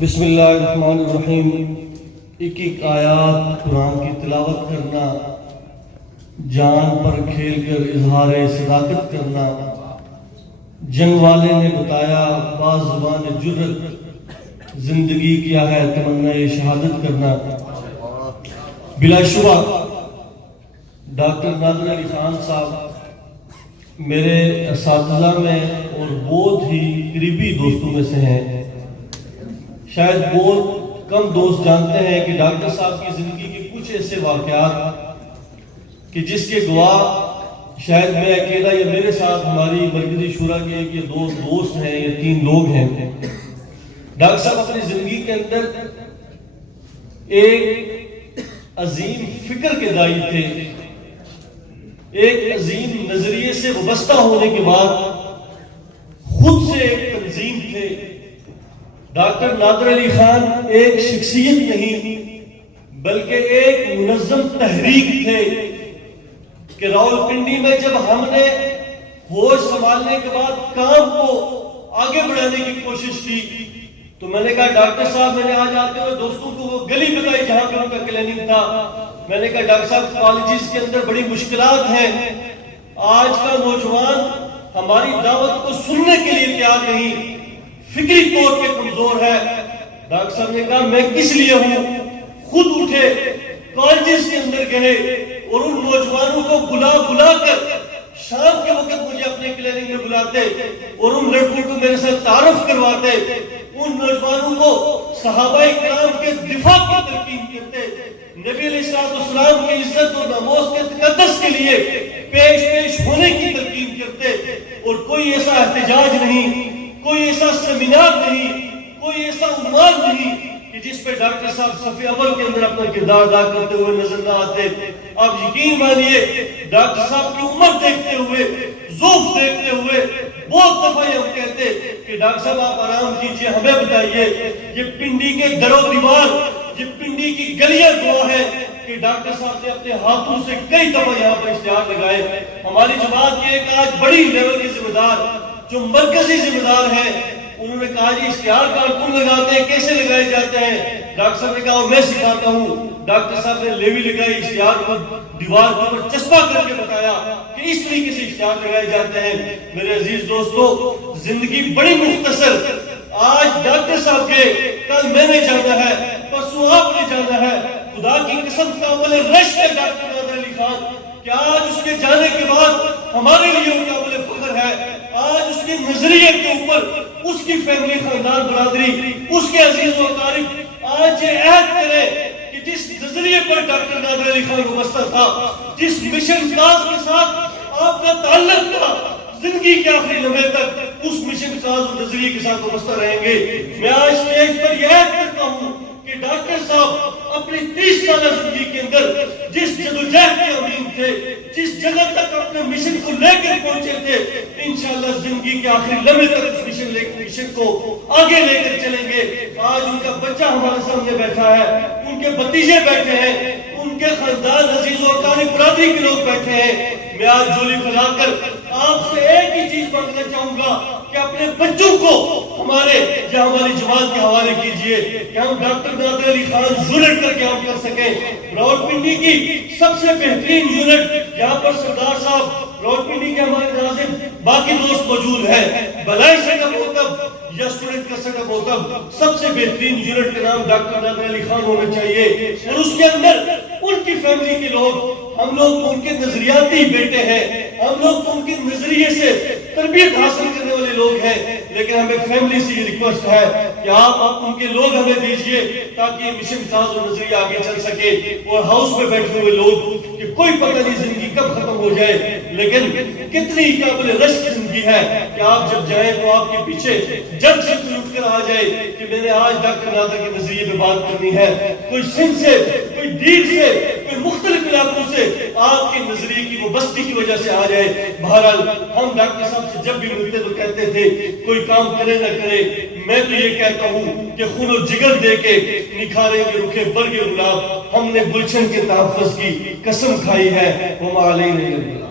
بسم اللہ الرحمن الرحیم۔ ایک ایک آیات قرآن کی تلاوت کرنا، جان پر کھیل کر اظہار صداقت کرنا، جنگ والے نے بتایا باز زبان جرت، زندگی کیا ہے تمنا شہادت کرنا۔ بلا شبہ ڈاکٹر نادر علی خان صاحب میرے اساتذہ میں اور بہت ہی قریبی دوستوں میں سے ہیں۔ شاید بہت کم دوست جانتے ہیں کہ ڈاکٹر صاحب کی زندگی کے کچھ ایسے واقعات کہ جس کے گواہ شاید میں اکیلا یا میرے ساتھ ہماری مرکزی شورا کے ایک یا دو دوست ہیں یا 3 لوگ ہیں۔ ڈاکٹر صاحب اپنی زندگی کے اندر ایک عظیم فکر کے داعی تھے، ایک عظیم نظریے سے وابستہ ہونے کے بعد خود سے ایک تنظیم تھے۔ ڈاکٹر نادر علی خان ایک شخصیت نہیں بلکہ ایک منظم تحریک تھے کہ راولپنڈی میں جب ہم نے ہوش سنبھالنے کے بعد کام کو آگے بڑھانے کی کوشش کی تو میں نے کہا ڈاکٹر صاحب، میں نے آج آتے ہوئے دوستوں کو وہ گلی بتائی جہاں پہ ان کا کلینک تھا۔ میں نے کہا ڈاکٹر صاحب کالجز کے اندر بڑی مشکلات ہیں، آج کا نوجوان ہماری دعوت کو سننے کے لیے تیار نہیں، فکری طور پہ کمزور ہے۔ ڈاکٹر صاحب نے کہا میں کس لیے ہوں، خود اٹھے کالجز کے اندر گئے اور ان نوجوانوں کو بلا کر شام کے وقت مجھے اپنے کلینک میں بلاتے اور ان لڑکوں کو میرے ساتھ تعارف کرواتے، ان نوجوانوں کو صحابہ کرام کے دفاع کی تلقین کرتے، نبی علیہ السلام کی عزت اور ناموس کے تقدس کے لیے پیش ہونے کی تلقین کرتے۔ اور کوئی ایسا احتجاج نہیں، کوئی ایسا سیمینار نہیں، کوئی ایسا عنوان نہیں کہ جس پہ ڈاکٹر صاحب صف اول کے اندر اپنا کردار ادا کرتے ہوئے نظر نہ آتے۔ آپ یقین مانیے ڈاکٹر صاحب کی عمر دیکھتے ہوئے، ذوق دیکھتے ہوئے بہت دفعہ ہم کہتے کہ ڈاکٹر صاحب آپ آرام کیجئے، ہمیں بتائیے یہ پنڈی کے در و دیوار، یہ پنڈی کی گلیاں گواہ ہیں کہ ڈاکٹر صاحب نے اپنے ہاتھوں سے کئی دفعہ یہاں پر اشتہار لگائے۔ ہماری جماعت کی ایک آج بڑی لیول کی ذمہ دار جو مرکزی ذمہ دار ہے، انہوں نے کہا جی اشتہار کارکن لگاتے ہیں، کیسے لگائے جاتے ہیں؟ ڈاکٹر صاحب نے کہا میں سکھاتا ہوں۔ ڈاکٹر صاحب نے لیوی لگائی، اشتہار کو دیوار کے اوپر چسپا کر کے بتایا کہ اس طریقے سے اشتہار لگائے جاتے ہیں۔ میرے عزیز دوستو، زندگی بڑی مختصر، آج ڈاکٹر صاحب کے، کل میں نے جانا ہے، پرسوں آپ نے جانا ہے۔ خدا کی قسم قابل رشک ہے ڈاکٹر نادر علی خان کہ آج اس کے جانے کے بعد ہمارے لیے ان قابل فخر ہے۔ آج اس کے نظریے کے اوپر اس کی فیملی، خاندان، برادری، اس کے عزیز و اقارب آج یہ عہد کرے کہ جس نظریے پر ڈاکٹر نادر علی خان وابستہ تھا، جس مشن کاز کے ساتھ آپ کا تعلق تھا، زندگی کے آخری لمحے تک اس مشن کاز و نظریے کے ساتھ وابستہ رہیں گے۔ میں آج اسٹیج پر یہ عہد کرتا ہوں کہ ڈاکٹر صاحب اپنی 30 سالہ زندگی کے اندر جس جدوجہد کے امین تھے، جس جگہ تک اپنے مشن کو لے کر پہنچے تھے، انشاءاللہ زندگی کے آخری لمحے تک اس مشن کو آگے لے کر چلیں گے۔ آج ان کا بچہ ہمارے سامنے بیٹھا ہے، ان کے بھتیجے بیٹھے ہیں، ان کے خاندان، عزیز و اقارب، برادری کے لوگ بیٹھے ہیں۔ میں آج جھولی پھیلا کر آپ سے ایک ہی چیز مانگنا چاہوں گا کہ اپنے بچوں کو ہمارے یا ہماری جماعت کے حوالے کیجئے کہ ہم ڈاکٹر نادر علی خان یونٹ کا قیام کر سکیں۔ راولپنڈی کی سب سے بہترین یونٹ یہاں پر سردار صاحب، راولپنڈی کے ہمارے ناظم، باقی دوست موجود ہیں، بلائی سیٹ اپ ہوتا یا اسٹوڈنٹ کا سیٹ اپ ہوتا، سب سے بہترین یونٹ کا نام ڈاکٹر نادر علی خان ہونا چاہیے۔ اور اس کے اندر ان کی فیملی کے لوگ، ہم لوگ تو ان کے نظریاتی بیٹے ہیں، ہم لوگ تو ان کے نظریے سے تربیت حاصل کرنے والے لوگ ہیں، لیکن ہمیں فیملی سے یہ ریکویسٹ ہے کہ آپ ان کے لوگ ہمیں دیجئے تاکہ یہ مشن کاز اور نظریہ آگے چل سکے۔ اور ہاؤس میں بیٹھے ہوئے لوگ کہ کوئی پتہ نہیں زندگی کب ختم ہو جائے، لیکن کتنی قابل رشک زندگی ہے کہ آپ جب جائیں تو آپ کے پیچھے جب سے کوئی اٹھ کر آ جائے کہ میں نے آج ڈاکٹر نادر کے نظریے پہ بات کرنی ہے، کوئی سندھ سے، کوئی دیر سے، کوئی مختلف علاقوں سے آپ کے نظریے کی وہ بستی کی وجہ سے آ جائے۔ بہرحال ہم ڈاکٹر صاحب سے جب بھی ملتے تو کہتے تھے کوئی کام کرے نہ کرے، میں تو یہ کہتا ہوں کہ خون و جگر دے کے نکھاریں گے رکھے برگ گلاب، ہم نے گلشن کے تحفظ کی قسم کھائی ہے۔ وما علینا